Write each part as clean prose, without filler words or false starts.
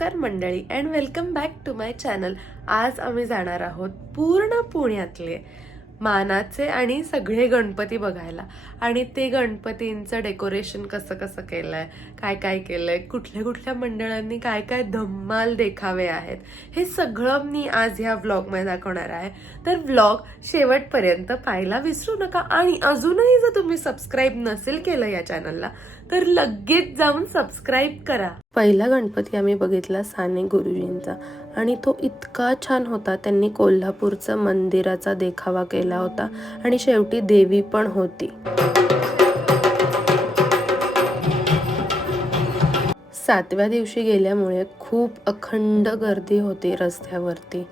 नमस्कार मंडळी and welcome back to my channel. आज आम्ही जाणार आहोत पूर्ण पुण्यातले मानाचे आणि सगळे गणपती बघायला. आणि ते गणपतींचं डेकोरेशन कसं कसं केलंय, काय काय केलंय, कुठल्या कुठल्या मंडळांनी काय काय धम्माल देखावे आहेत, हे सगळं मी आज ह्या व्लॉगमध्ये दाखवणार आहे. तर व्लॉग शेवटपर्यंत पाहायला विसरू नका. आणि अजूनही जर तुम्ही सबस्क्राईब नसेल केलं या चॅनलला तर लगेच जाऊन सबस्क्राईब करा. पहिला गणपती आम्ही बघितला साने गुरुजींचा आणि तो इतका छान होता. त्यांनी कोल्हापूरचा मंदिराचा देखावा केला होता आणि शेवटी देवी पण होती. सातव्या दिवशी गेल्यामुळे खूप अखंड गर्दी होती रस्त्यावरती,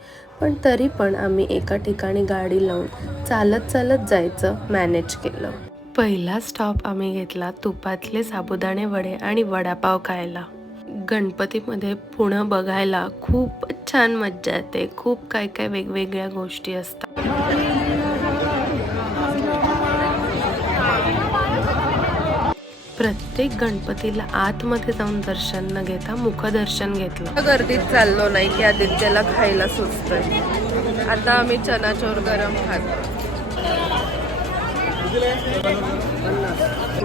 पण तरी पण आम्ही एका ठिकाणी गाडी लावून चालत चालत जायचं मॅनेज केलं. पहिला स्टॉप आम्ही घेतला तुपातले साबुदाणे वडे आणि वडापाव खायला. गणपतीमध्ये पुणं बघायला खूप छान मज्जा येते. खूप काय काय वेगवेगळ्या गोष्टी असतात. प्रत्येक गणपतीला आतमध्ये जाऊन दर्शन न घेता मुखदर्शन घेतलं. गर्दीत चाललो नाही की आदित्यला खायला सुचतंय. आता आम्ही चनाचोर गरम खातो.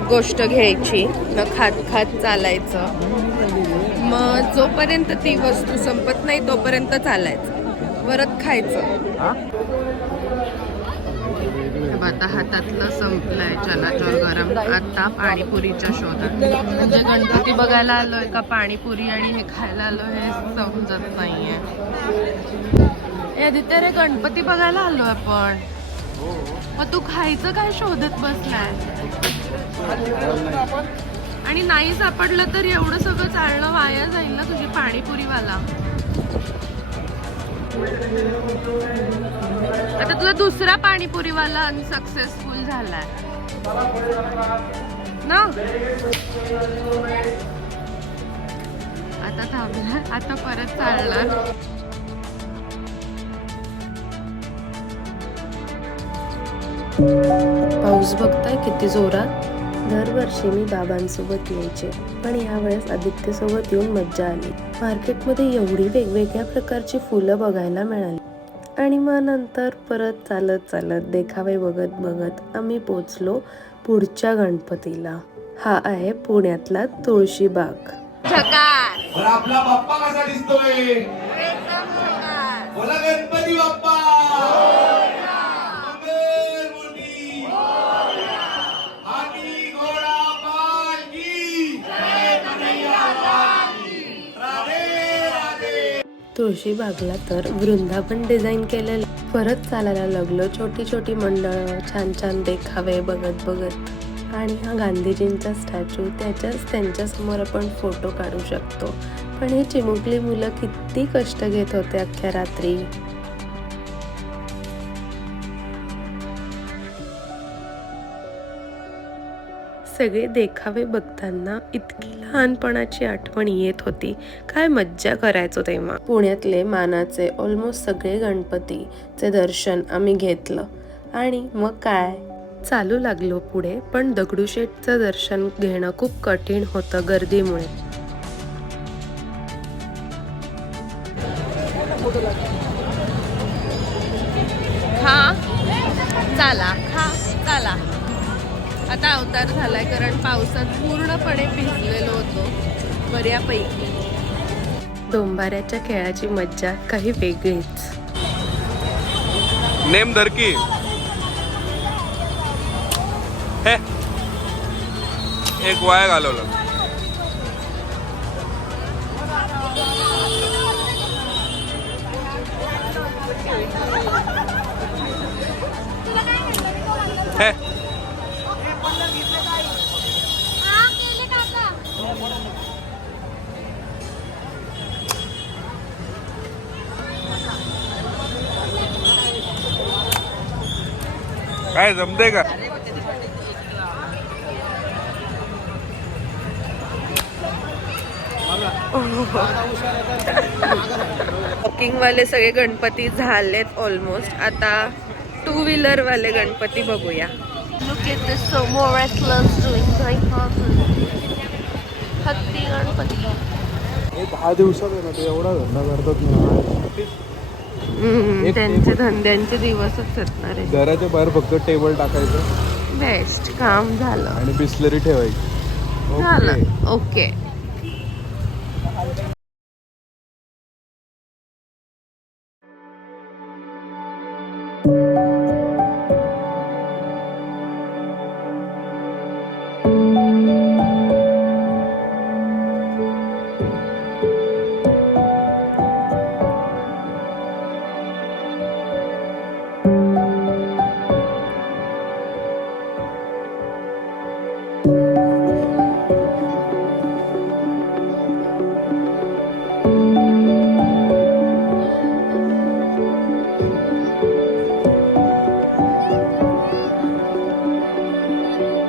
गोष्ट घ्यायची, न खात खात चालायचं. मग जोपर्यंत ती वस्तू संपत नाही तोपर्यंत चालायचं, परत खायचं. आता हातातलं संपलंय चनाचोर गरम. आता पाणीपुरीच्या शोधात. म्हणजे गणपती बघायला आलोय का पाणीपुरी आणि हे खायला आलोय हे समजत नाहीये. आदित्य रे, गणपती बघायला आलोय आपण, मग तू खायचं काय शोधत बसलाय? आणि नाही सापडलं तर एवढं सगळं चालणं वाया जाईल ना तुझी पाणीपुरीवाला. आता तुझा दुसरा पाणीपुरीवाला अनसक्सेसफुल झालाय ना. आता थांबला, आता परत चालणार. पाऊस बघताय किती जोरात. दरवर्षी मी बाबांसोबत यायचे, पण यावेळेस आदित्य सोबत येऊन मज्जा आली. मार्केटमध्ये एवढी वेगवेगळ्या प्रकारची फुलं बघायला मिळाली. आणि मग नंतर परत चालत चालत देखावे बघत बघत आम्ही पोचलो पुढच्या गणपतीला. हा आहे पुण्यातला तुळशीबाग. आपला बाप्पा कसा दिसतोय? बोला गणपती बाप्पा. तुळशीबागला तर वृंदावन डिझाईन केलेलं. परत चालायला लागलो. छोटी छोटी मंडळं, छान छान देखावे बघत बघत. आणि हा गांधीजींचा स्टॅच्यू, त्यांच्या समोर आपण फोटो काढू शकतो. पण हे चिमुकली मुलं किती कष्ट घेत होते अख्ख्या रात्री. सगळे देखावे बघताना इतकी लहानपणाची आठवण येत होती. काय मज्जा करायचो तेव्हा. पुण्यातले मानाचे ऑलमोस्ट सगळे गणपतीचे दर्शन आम्ही घेतलं आणि मग काय चालू लागलो पुढे. पण दगडूशेठचं दर्शन घेणं खूप कठीण होतं गर्दीमुळे. खा चला, खा चला. आता अवतार झालाय, कारण पावसात पूर्णपणे भिजलेलो होतो बऱ्यापैकी. डोंबाऱ्याच्या खेळाची मज्जा काही वेगळीच. नेम धरकी हे एक वाया घालवलं. हे काय जमते का? वॉकिंग वाले सगळे गणपती झालेत ऑलमोस्ट. आता टू व्हीलर वाले गणपती बघूया. Look at this, so more wrestlers doing high hatti Ganpati. हे 10 दिवसात आहे ना ते एवढा धंदा करतात ना. एक त्यांचे धंद्यांचे दिवसच असणार आहे. घराच्या बाहेर फक्त टेबल टाकायचं बेस्ट काम झालं. आणि बिस्लरी ठेवायची. झालं ओके.